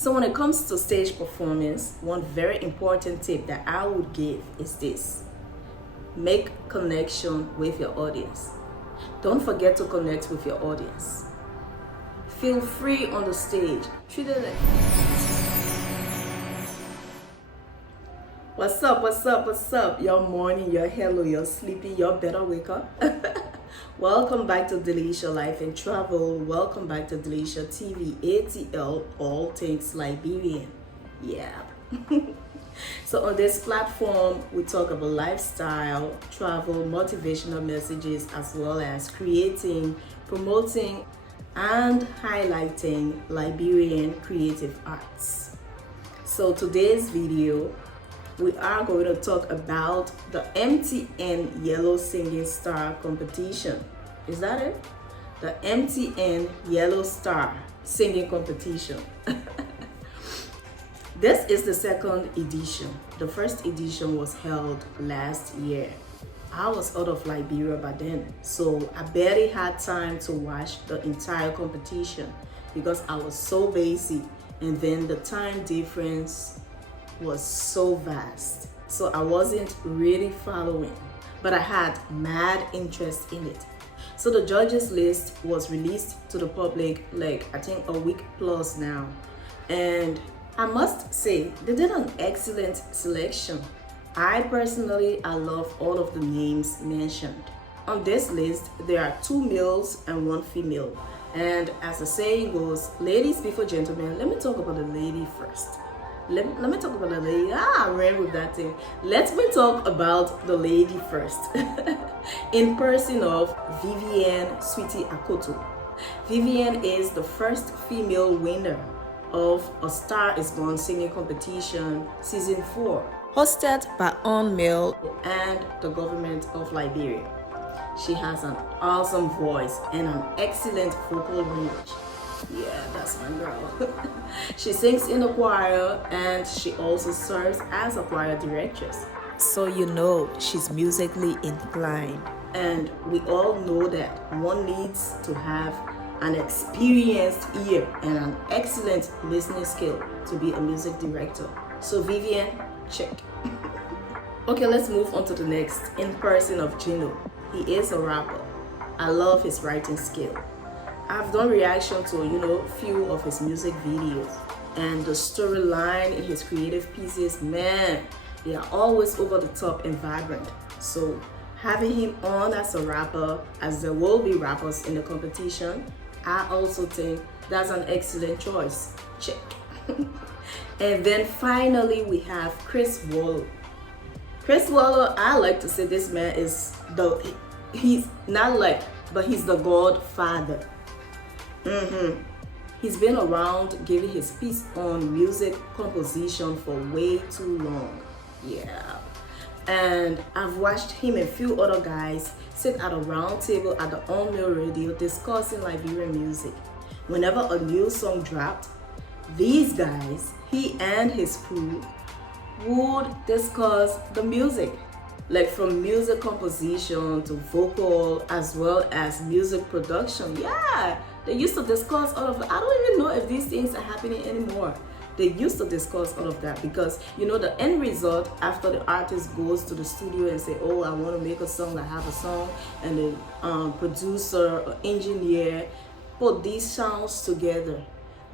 So when it comes to stage performance, one very important tip that I would give is this: make connection with your audience. Don't forget to connect with your audience. Feel free on the stage. Treat it like, what's up, what's up, what's up? Your morning, your hello, your sleepy, your better wake up. Welcome back to Delisha Life and Travel. Welcome back to Delisha TV, ATL, all things Liberian. Yeah. So on this platform, we talk about lifestyle, travel, motivational messages, as well as creating, promoting, and highlighting Liberian creative arts. So today's video, we are going to talk about the MTN Yellow Star competition. Is that it? The MTN Yellow Star singing competition. This is the second edition. The first edition was held last year. I was out of Liberia by then, so I barely had time to watch the entire competition because I was so busy, and then the time difference was so vast, so I wasn't really following, but I had mad interest in it. So the judges list was released to the public like I think a week plus now, and I must say they did an excellent selection. I love all of the names mentioned. On this list, there are 2 males and 1 female. And as the saying goes, ladies before gentlemen. Let me talk about the lady first. Let me talk about the lady. I ran with that thing. Let me talk about the lady first. In person of Vivian Sweetie Akoto. Vivian is the first female winner of A Star Is Born singing competition season 4, hosted by Unmail and the government of Liberia. She has an awesome voice and an excellent vocal range. Yeah, that's my girl. She sings in a choir and she also serves as a choir directress. So you know she's musically inclined. And we all know that one needs to have an experienced ear and an excellent listening skill to be a music director. So Vivian, check. Okay, let's move on to the next. In person of Gino. He is a rapper. I love his writing skill. I've done reaction to, few of his music videos, and the storyline in his creative pieces, man, they are always over the top and vibrant. So having him on as a rapper, as there will be rappers in the competition, I also think that's an excellent choice. Check. And then finally we have Chris Wallow. Chris Wallow, I like to say this man is he's the godfather. He's been around giving his piece on music composition for way too long. Yeah. And I've watched him and a few other guys sit at a round table at the Unmail radio discussing Liberian music. Whenever a new song dropped, these guys, he and his crew, would discuss the music, like from music composition to vocal as well as music production. Yeah, they used to discuss all of that. I don't even know if these things are happening anymore. They used to discuss all of that because the end result after the artist goes to the studio and say, oh, I want to make a song, I have a song, and the producer or engineer put these sounds together.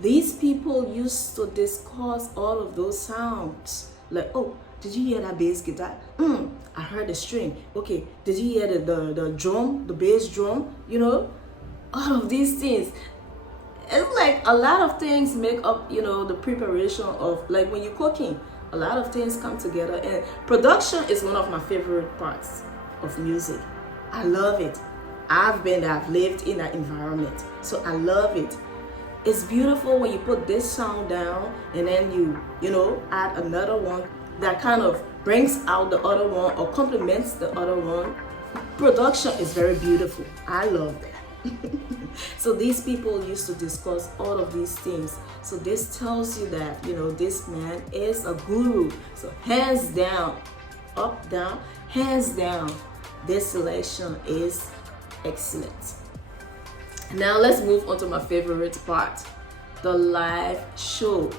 These people used to discuss all of those sounds. Like, oh, did you hear that bass guitar? I heard the string. Okay, did you hear the drum, the bass drum? All of these things. It's like a lot of things make up, the preparation of, like when you're cooking, a lot of things come together. And production is one of my favorite parts of music. I love it. I've lived in that environment. So I love it. It's beautiful when you put this sound down and then you add another one that kind of brings out the other one or complements the other one. Production is very beautiful. I love that. So these people used to discuss all of these things. So this tells you that, this man is a guru. So hands down, up, down, hands down, this selection is excellent. Now let's move on to my favorite part, the live show.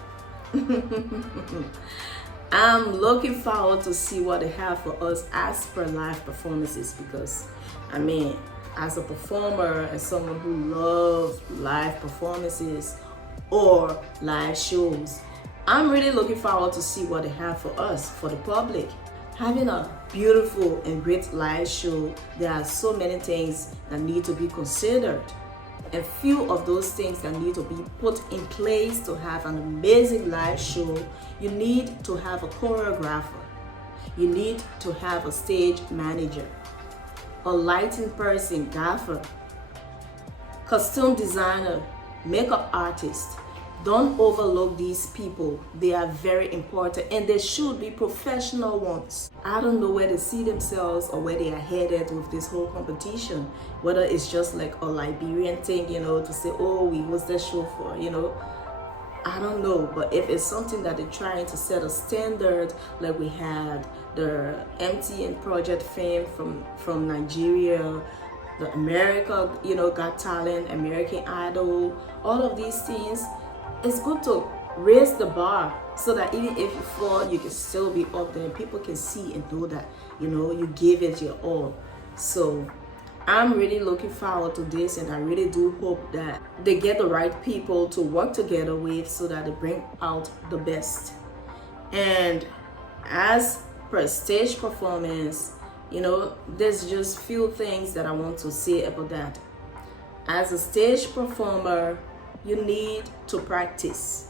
I'm looking forward to see what they have for us as per live performances, because I mean, as a performer and someone who loves live performances or live shows, I'm really looking forward to see what they have for us, for the public. Having a beautiful and great live show, there are so many things that need to be considered. A few of those things that need to be put in place to have an amazing live show: you need to have a choreographer, you need to have a stage manager, a lighting person, gaffer, costume designer, makeup artist. Don't overlook these people. They are very important, and they should be professional ones. I don't know where they see themselves or where they are headed with this whole competition. Whether it's just like a Liberian thing, to say, oh, we host that show for, I don't know. But if it's something that they're trying to set a standard, like we had the MTN project fame from Nigeria, the America, Got Talent, American Idol, all of these things, it's good to raise the bar so that even if you fall, you can still be up there. People can see and know that, you gave it your all. So I'm really looking forward to this, and I really do hope that they get the right people to work together with so that they bring out the best. And as per stage performance, there's just few things that I want to say about that. As a stage performer, you need to practice.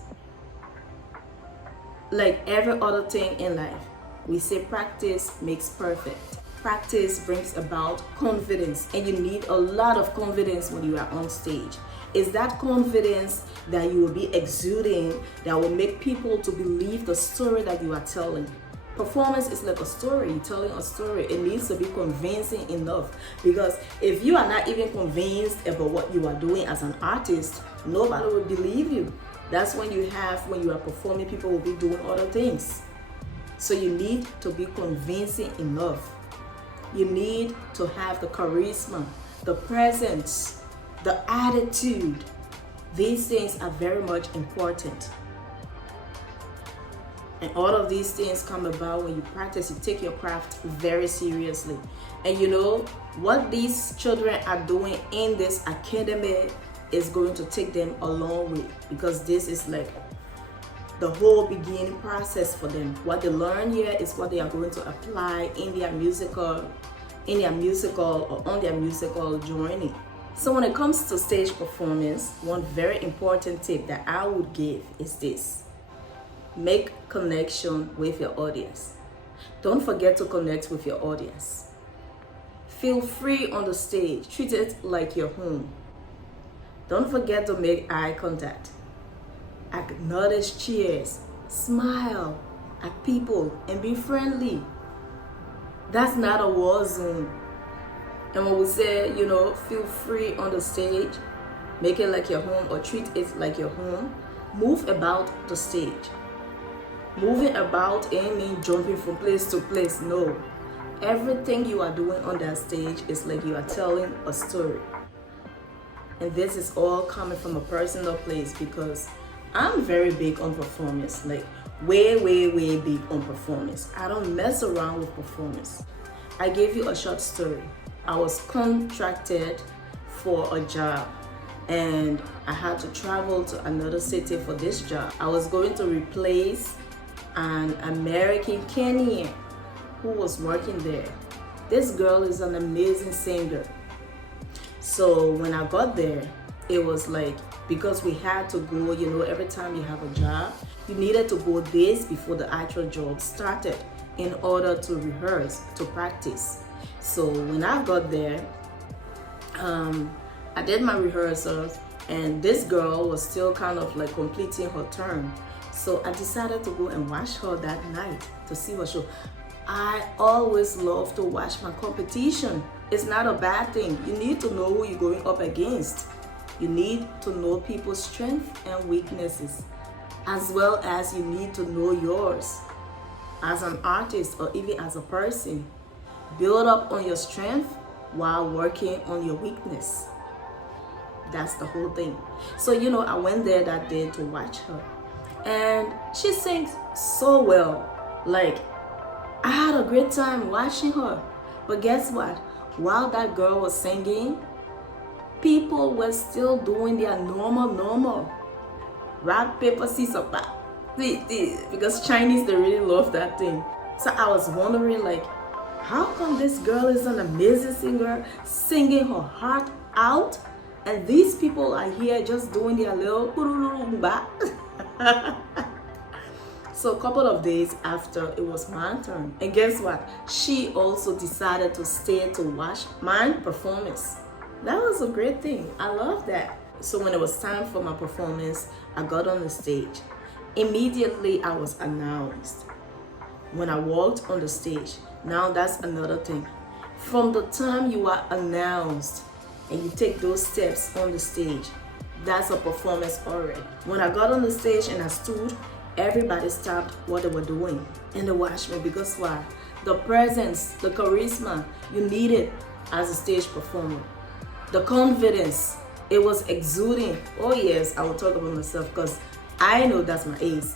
Like every other thing in life, we say practice makes perfect. Practice brings about confidence, and you need a lot of confidence when you are on stage. It's that confidence that you will be exuding that will make people to believe the story that you are telling. Performance is like a story, telling a story. It needs to be convincing enough, because if you are not even convinced about what you are doing as an artist, nobody will believe you. That's when you are performing, people will be doing other things. So you need to be convincing enough. You need to have the charisma, the presence, the attitude. These things are very much important. And all of these things come about when you practice, you take your craft very seriously. And what these children are doing in this academy is going to take them a long way, because this is like the whole beginning process for them. What they learn here is what they are going to apply in their musical or on their musical journey. So when it comes to stage performance, one very important tip that I would give is this: make connection with your audience. Don't forget to connect with your audience. Feel free on the stage. Treat it like your home. Don't forget to make eye contact. Acknowledge cheers. Smile at people and be friendly. That's not a war zone. And when we say, feel free on the stage, make it like your home or treat it like your home, move about the stage. Moving about ain't mean jumping from place to place. No. Everything you are doing on that stage is like you are telling a story. And this is all coming from a personal place, because I'm very big on performance. Like way, way, way big on performance. I don't mess around with performance. I gave you a short story. I was contracted for a job, and I had to travel to another city for this job. I was going to replace an American Kenyan who was working there. This girl is an amazing singer. So when I got there, it was like, because we had to go, every time you have a job, you needed to go days before the actual job started in order to rehearse, to practice. So when I got there, I did my rehearsals, and this girl was still kind of like completing her term. So I decided to go and watch her that night to see her show. I always love to watch my competition. It's not a bad thing. You need to know who you're going up against. You need to know people's strengths and weaknesses, as well as you need to know yours as an artist or even as a person. Build up on your strength while working on your weakness. That's the whole thing. So, I went there that day to watch her. and she sings so well. Like, I had a great time watching her. But guess what? While that girl was singing, people were still doing their normal rock, paper, scissors, because Chinese, they really love that thing. So I was wondering, like, how come this girl is an amazing singer, singing her heart out, and these people are here just doing their little So a couple of days after, it was my turn, and guess what? She also decided to stay to watch my performance. That was a great thing. I love that. So when it was time for my performance, I got on the stage. Immediately I was announced. When I walked on the stage, now that's another thing. From the time you are announced and you take those steps on the stage, that's a performance already. When I got on the stage and I stood, everybody stopped what they were doing and they watched me, because why? The presence, the charisma you needed as a stage performer, the confidence, it was exuding. Oh yes, I will talk about myself because I know that's my ace.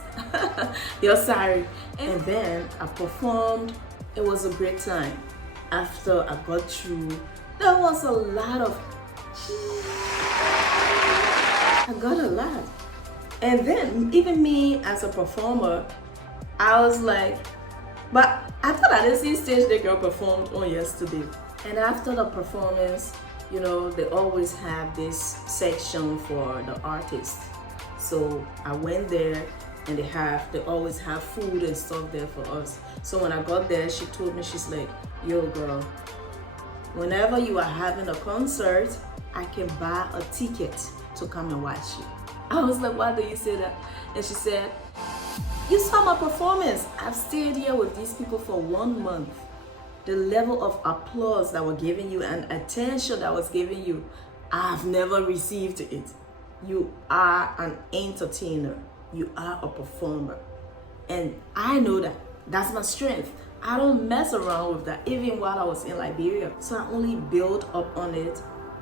You're sorry. And then I performed. It was a great time. After I got through, there was a lot of I got a lot. And then even me as a performer, I was like, but I thought I didn't see stage the girl performed on yesterday. And after the performance, you know, they always have this section for the artists. So I went there and they always have food and stuff there for us. So when I got there, she told me, she's like, yo girl, whenever you are having a concert, I can buy a ticket to come and watch you. I was like, why do you say that? And she said, you saw my performance. I've stayed here with these people for 1 month. The level of applause that were giving you and attention that was giving you, I've never received it. You are an entertainer. You are a performer. And I know that. That's my strength. I don't mess around with that, even while I was in Liberia. So I only built up on it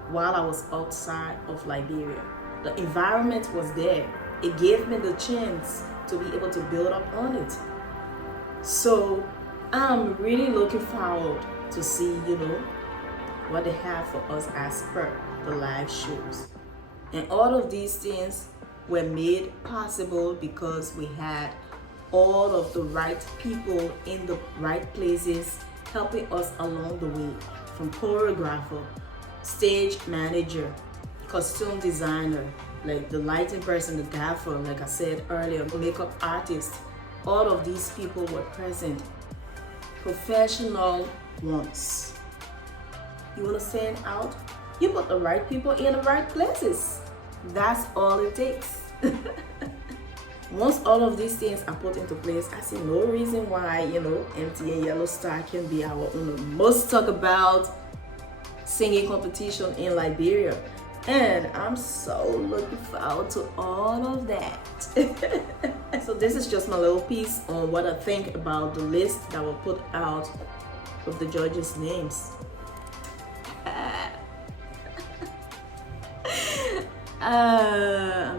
while I was outside of Liberia. The environment was there. It gave me the chance to be able to build up on it. So I'm really looking forward to see, you know, what they have for us as per the live shows. And all of these things were made possible because we had all of the right people in the right places helping us along the way, from choreographer, stage manager, costume designer, like the lighting person, the gaffer, like I said earlier, makeup artist. All of these people were present. Professional ones. You want to stand out? You put the right people in the right places. That's all it takes. Once all of these things are put into place, I see no reason why, you know, MTN Yellow Star can be our own most talk about singing competition in Liberia. And I'm so looking forward to all of that. So this is just my little piece on what I think about the list that were put out with the judges' names.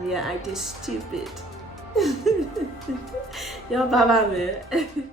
Yeah, acting stupid. Yo, bye bye, man.